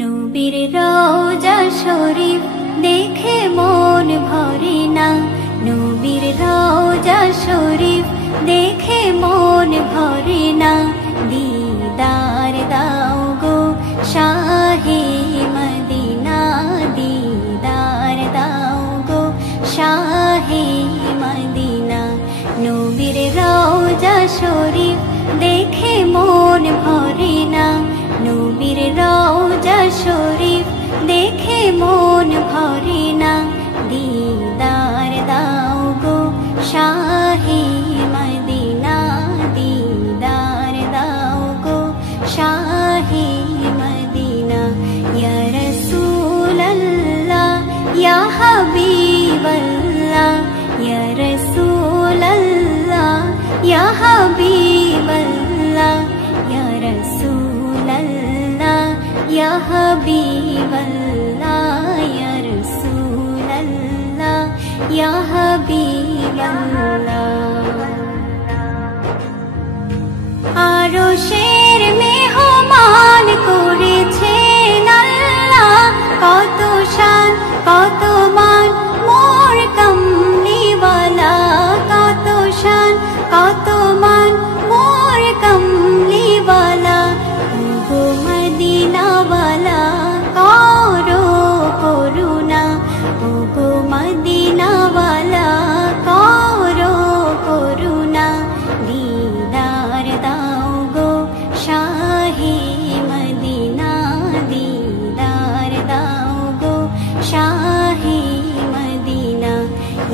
নবীর রওজা শরীফ দেখে মন ভরে না, নবীর রওজা শরীফ দেখে মন ভরে না। দিদার দাও গো শাহে মদিনা, দিদার দাও গো শাহে মদিনা। নবীর রওজা শরীফ দেখে মন ভরে না, নবীর রওজা শরীফ দেখে মন ভরে না। দিদার দাও গো শাহে মদিনা, দিদার দাও গো শাহে মদিনা। ইয়া রাসূলাল্লাহ ইয়া হাবিবাল্লাহ, ইয়া রাসূলাল্লাহ ইয়া হাবিবাল্লাহ, ইয়া রাসূলাল্লাহ ইয়া হাবিবাল্লাহ, ইয়া রাসূলাল্লাহ ইয়া হাবিবাল্লাহ। আরশের মেহমান করেছেন আল্লাহ, কত শান কত মান মোর কমলিওয়ালা, কত শান কত মান মোর কমলিওয়ালা। গো মদিনাওয়ালা করো করুণা, গো মদিনাওয়ালা করো করুণা। দিদার দাও গো শাহে মদিনা, দিদার দাও গো শাহে মদিনা।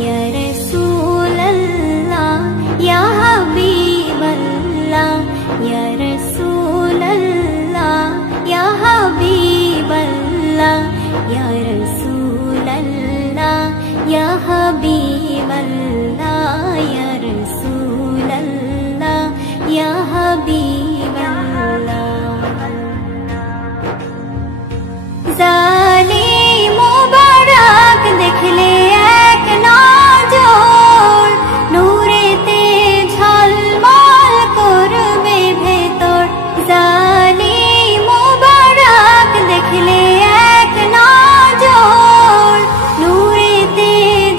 ইয়া রাসূলাল্লাহ ইয়া হাবিবাল্লাহ, ইয়া রাসূলাল্লাহ ইয়া হাবিবাল্লাহ, ইয়া রাসূলাল্লাহ ইয়া হাবিবাল্লাহ, ইয়া রাসূলাল্লাহ ইয়া হাবিবাল্লাহ। জালিম মুবারক দেখলে এক নজর, নূরেতে ঝলমল করবে ভেতর। জালিম মুবারক দেখলে এক নজর, নূরেতে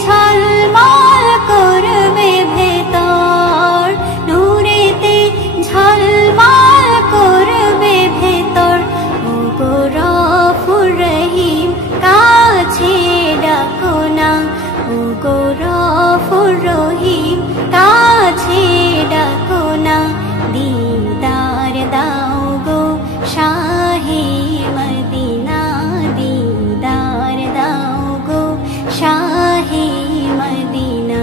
ঝলমল করবে ভেতর, নূরেতে ঝলমল করবে ভেতর। ও গো গফুর রহিম কাছে ডাকো না, ও গো গফুর রহিম কাছে ডাকো না। দিদার দাও গো শাহে মদিনা, দিদার দাও গো শাহে মদিনা।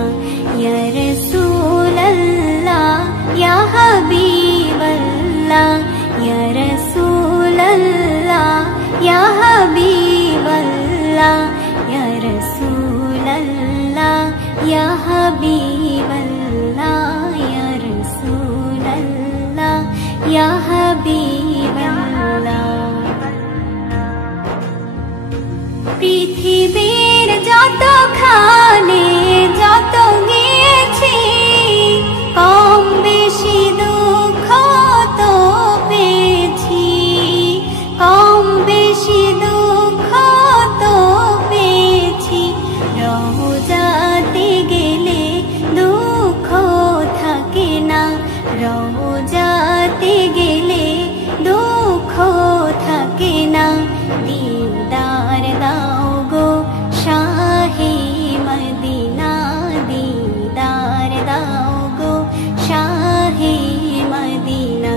ইয়া রাসূলাল্লাহ ইয়া হাবিবাল্লাহ, ইয়া রাসূলাল্লাহ ইয়া হাবিবাল্লাহ, ইয়া রাসূলাল্লাহ ইয়া হাবিবাল্লাহ, ইয়া রাসূলাল্লাহ ইয়া হাবিবাল্লাহ। পৃথিবীর যতখানে যত গিয়েছি, কম বেশি দুঃখ তো পেয়েছি, কম বেশি দুঃখ তো পেয়েছি। রওজাতে গেলে দুঃখ থাকে না, রওজাতে গেলে দুঃখ থাকে না। দিদার দাও গো শাহে মদিনা, দিদার দাও গো শাহে মদিনা।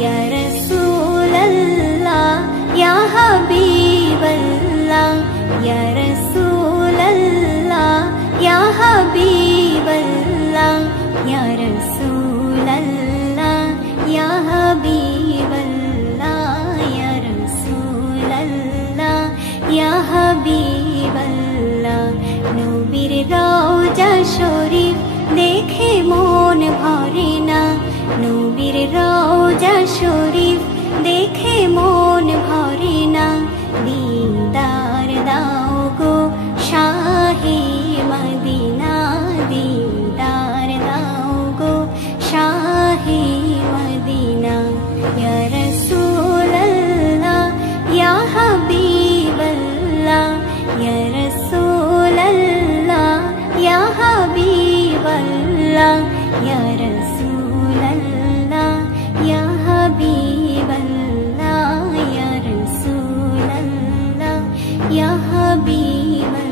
ইয়া রাসূলাল্লাহ ইয়া হাবিবাল্লাহ, ইয়া রাসূলাল্লাহ ইয়া হাবিবাল্লাহ, ইয়া রাসূলাল্লাহ ইয়া হাবিবাল্লাহ, ইয়া রাসূলাল্লাহ ইয়া হাবিবাল্লাহ। নবীর রওজা শরীফ দেখে মন ভরে না, নবীর রওজা শরীফ দেখে মন ভরে না। দিদার দাও গো শাহে মদিনা, দিদার দাও গো শাহে মদিনা। ইয়া রাসূলাল্লাহ ইয়া হাবিবাল্লাহ, या हबीब